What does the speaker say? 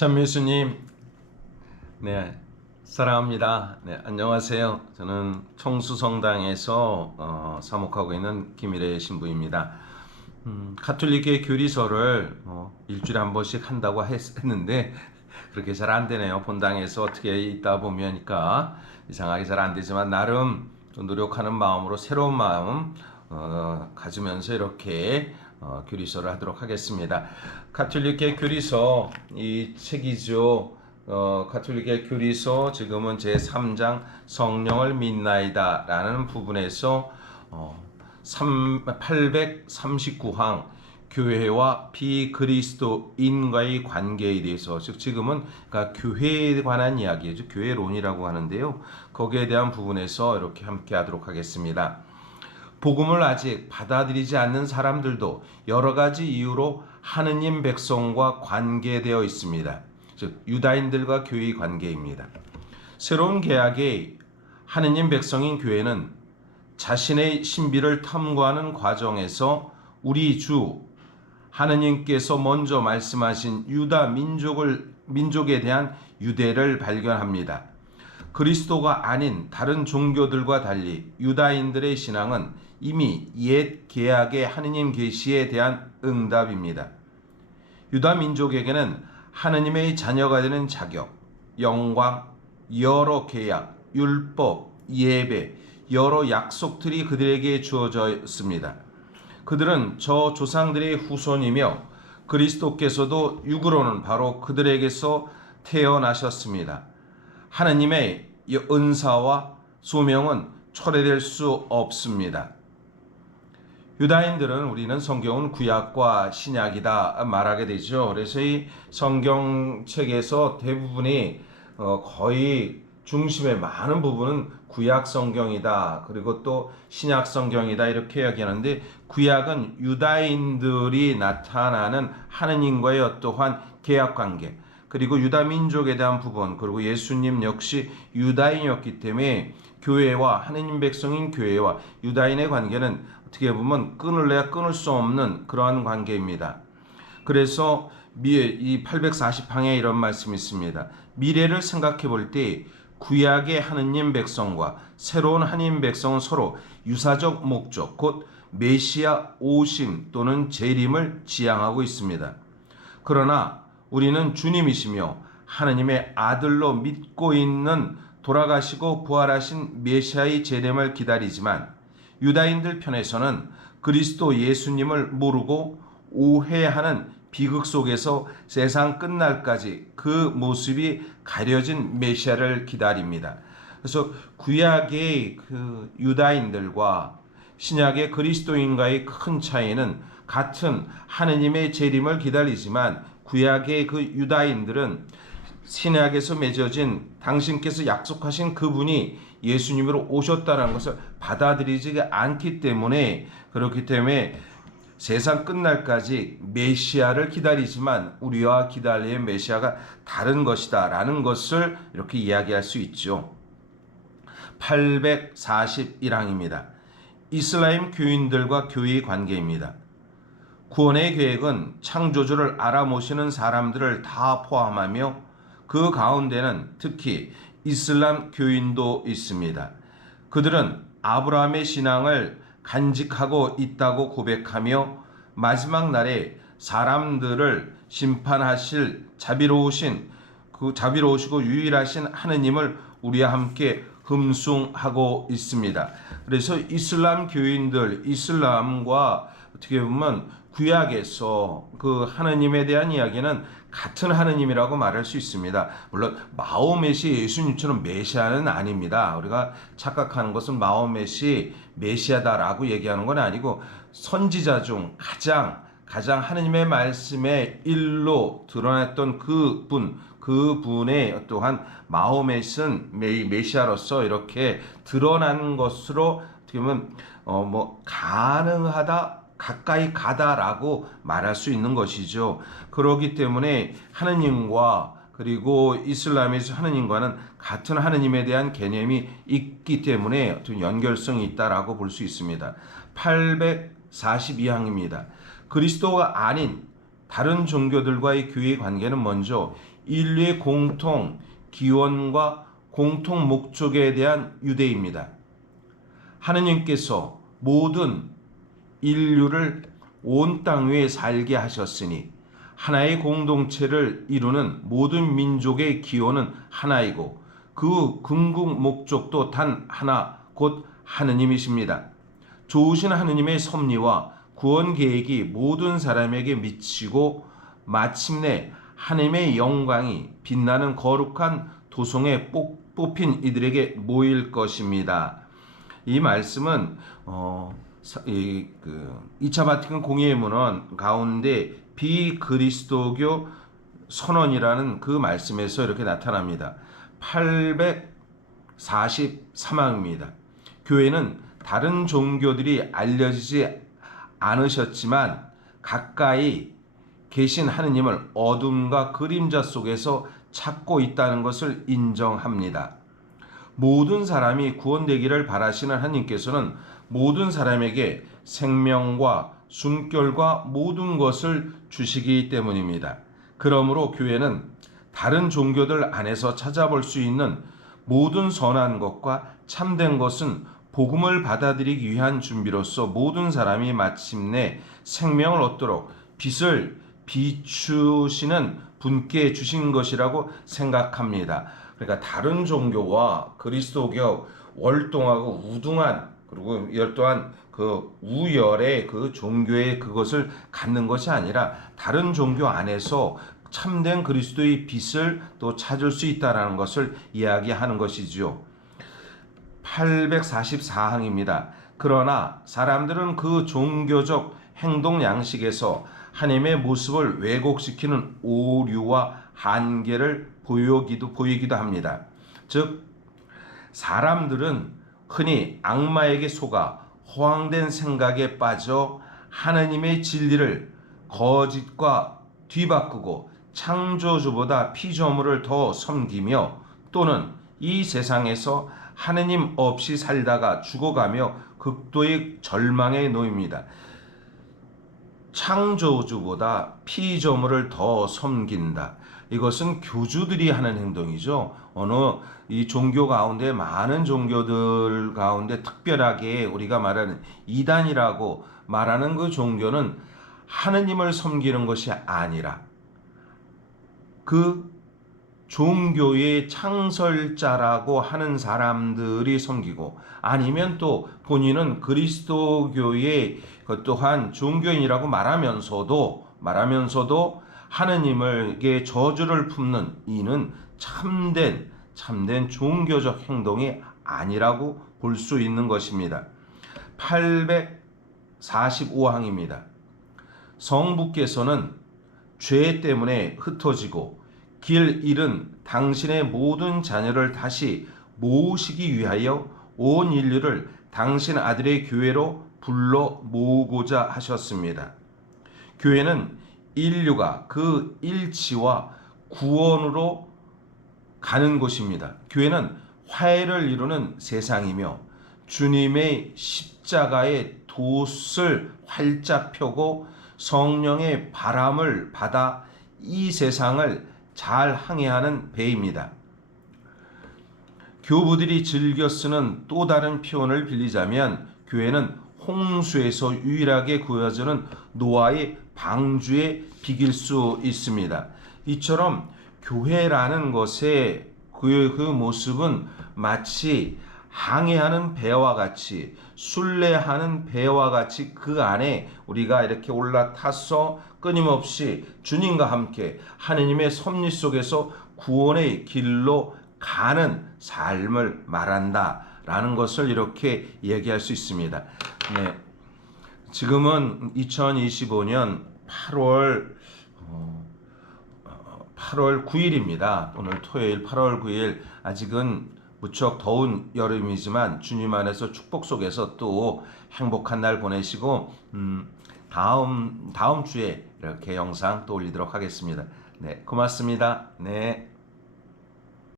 참 예수님, 네, 사랑합니다. 네, 안녕하세요. 저는 청수성당에서 사목하고 있는 김일의 신부입니다. 가톨릭의 교리서를 일주일에 한 번씩 한다고 했는데 그렇게 잘 안 되네요. 본당에서 어떻게 있다 보니까 이상하게 잘 안 되지만 나름 노력하는 마음으로 새로운 마음 가지면서 이렇게 교리서를 하도록 하겠습니다. 가톨릭의 교리서 이 책이죠. 가톨릭의 교리서 지금은 제3장 성령을 믿나이다 라는 부분에서 839항 교회와 비그리스도인과의 관계에 대해서, 즉 지금은 그러니까 교회에 관한 이야기죠. 교회론이라고 하는데요. 거기에 대한 부분에서 이렇게 함께 하도록 하겠습니다. 복음을 아직 받아들이지 않는 사람들도 여러 가지 이유로 하느님 백성과 관계되어 있습니다. 즉 유다인들과 교회의 관계입니다. 새로운 계약의 하느님 백성인 교회는 자신의 신비를 탐구하는 과정에서 우리 주 하느님께서 먼저 말씀하신 유다 민족에 대한 유대를 발견합니다. 그리스도가 아닌 다른 종교들과 달리 유다인들의 신앙은 이미 옛 계약의 하느님 계시에 대한 응답입니다. 유다 민족에게는 하느님의 자녀가 되는 자격, 영광, 여러 계약, 율법, 예배, 여러 약속들이 그들에게 주어졌습니다. 그들은 저 조상들의 후손이며 그리스도께서도 육으로는 바로 그들에게서 태어나셨습니다. 하느님의 은사와 소명은 초래될 수 없습니다. 유다인들은 우리는 성경은 구약과 신약이다 말하게 되죠. 그래서 이 성경책에서 대부분이 거의 중심의 많은 부분은 구약 성경이다, 그리고 또 신약 성경이다 이렇게 이야기하는데, 구약은 유다인들이 나타나는 하느님과의 어떠한 계약 관계, 그리고 유다 민족에 대한 부분, 그리고 예수님 역시 유다인이었기 때문에 교회와 하느님 백성인 교회와 유다인의 관계는 어떻게 보면 끊을래야 끊을 수 없는 그러한 관계입니다. 그래서 이 840항에 이런 말씀이 있습니다. 미래를 생각해 볼 때 구약의 하느님 백성과 새로운 하느님 백성은 서로 유사적 목적, 곧 메시아 오심 또는 재림을 지향하고 있습니다. 그러나 우리는 주님이시며 하느님의 아들로 믿고 있는 돌아가시고 부활하신 메시아의 재림을 기다리지만, 유다인들 편에서는 그리스도 예수님을 모르고 오해하는 비극 속에서 세상 끝날까지 그 모습이 가려진 메시아를 기다립니다. 그래서 구약의 그 유다인들과 신약의 그리스도인과의 큰 차이는, 같은 하느님의 재림을 기다리지만 구약의 그 유다인들은 신약에서 맺어진 당신께서 약속하신 그분이 예수님으로 오셨다는 것을 받아들이지 않기 때문에, 그렇기 때문에 세상 끝날까지 메시아를 기다리지만 우리와 기다릴 메시아가 다른 것이다 라는 것을 이렇게 이야기할 수 있죠. 841항입니다. 이슬람 교인들과 교회의 관계입니다. 구원의 계획은 창조주를 알아모시는 사람들을 다 포함하며 그 가운데는 특히 이슬람 교인도 있습니다. 그들은 아브라함의 신앙을 간직하고 있다고 고백하며 마지막 날에 사람들을 심판하실 자비로우시고 유일하신 하느님을 우리와 함께 흠숭하고 있습니다. 그래서 이슬람 교인들, 이슬람과 어떻게 보면 구약에서 그 하느님에 대한 이야기는 같은 하느님이라고 말할 수 있습니다. 물론 마호멧이 예수님처럼 메시아는 아닙니다. 우리가 착각하는 것은 마호멧이 메시아다라고 얘기하는 건 아니고, 선지자 중 가장 하느님의 말씀에 일로 드러났던 그분의 또한 마호멧은 메시아로서 이렇게 드러난 것으로 어떻게 보면 가능하다, 가까이 가다라고 말할 수 있는 것이죠. 그렇기 때문에 하느님과, 그리고 이슬람에서 하느님과는 같은 하느님에 대한 개념이 있기 때문에 어떤 연결성이 있다라고 볼 수 있습니다. 842항입니다. 그리스도가 아닌 다른 종교들과의 교회의 관계는 먼저 인류의 공통 기원과 공통 목적에 대한 유대입니다. 하느님께서 모든 인류를 온 땅 위에 살게 하셨으니 하나의 공동체를 이루는 모든 민족의 기원은 하나이고 그 궁극 목적도 단 하나 곧 하느님이십니다. 좋으신 하느님의 섭리와 구원 계획이 모든 사람에게 미치고 마침내 하느님의 영광이 빛나는 거룩한 도성에 뽑힌 이들에게 모일 것입니다. 이 말씀은 2차 바티칸 공예문헌 가운데 비그리스도교 선언이라는 그 말씀에서 이렇게 나타납니다. 843항입니다. 교회는 다른 종교들이 알려지지 않으셨지만 가까이 계신 하느님을 어둠과 그림자 속에서 찾고 있다는 것을 인정합니다. 모든 사람이 구원되기를 바라시는 하느님께서는 모든 사람에게 생명과 숨결과 모든 것을 주시기 때문입니다. 그러므로 교회는 다른 종교들 안에서 찾아볼 수 있는 모든 선한 것과 참된 것은 복음을 받아들이기 위한 준비로서 모든 사람이 마침내 생명을 얻도록 빛을 비추시는 분께 주신 것이라고 생각합니다. 그러니까 다른 종교와 그리스도교 월동하고 우등한 그리고 열떠한 그 우열의 그 종교의 그것을 갖는 것이 아니라 다른 종교 안에서 참된 그리스도의 빛을 또 찾을 수 있다는 것을 이야기하는 것이지요. 844항입니다. 그러나 사람들은 그 종교적 행동 양식에서 하나님의 모습을 왜곡시키는 오류와 한계를 보이기도 합니다. 즉 사람들은 흔히 악마에게 속아 허황된 생각에 빠져 하나님의 진리를 거짓과 뒤바꾸고 창조주보다 피조물을 더 섬기며 또는 이 세상에서 하느님 없이 살다가 죽어가며 극도의 절망에 놓입니다. 창조주보다 피조물을 더 섬긴다. 이것은 교주들이 하는 행동이죠. 어느 이 종교 가운데 많은 종교들 가운데 특별하게 우리가 말하는 이단이라고 말하는 그 종교는 하느님을 섬기는 것이 아니라 그 종교의 창설자라고 하는 사람들이 섬기고 아니면 또 본인은 그리스도교의 또한 종교인이라고 말하면서도 하느님에게 저주를 품는 이는 참된 종교적 행동이 아니라고 볼 수 있는 것입니다. 845항입니다. 성부께서는 죄 때문에 흩어지고 길 잃은 당신의 모든 자녀를 다시 모으시기 위하여 온 인류를 당신 아들의 교회로 불러 모으고자 하셨습니다. 교회는 인류가 그 일치와 구원으로 가는 곳입니다. 교회는 화해를 이루는 세상이며 주님의 십자가의 돛을 활짝 펴고 성령의 바람을 받아 이 세상을 잘 항해하는 배입니다. 교부들이 즐겨 쓰는 또 다른 표현을 빌리자면 교회는 홍수에서 유일하게 구해주는 노아의 방주에 비길 수 있습니다. 이처럼 교회라는 것의 그 모습은 마치 항해하는 배와 같이 순례하는 배와 같이 그 안에 우리가 이렇게 올라타서 끊임없이 주님과 함께 하느님의 섭리 속에서 구원의 길로 가는 삶을 말한다라는 것을 이렇게 얘기할 수 있습니다. 네, 지금은 2025년 8월 9일입니다. 오늘 토요일 8월 9일 아직은 무척 더운 여름이지만 주님 안에서 축복 속에서 또 행복한 날 보내시고 다음 주에 이렇게 영상 또 올리도록 하겠습니다. 네, 고맙습니다. 네.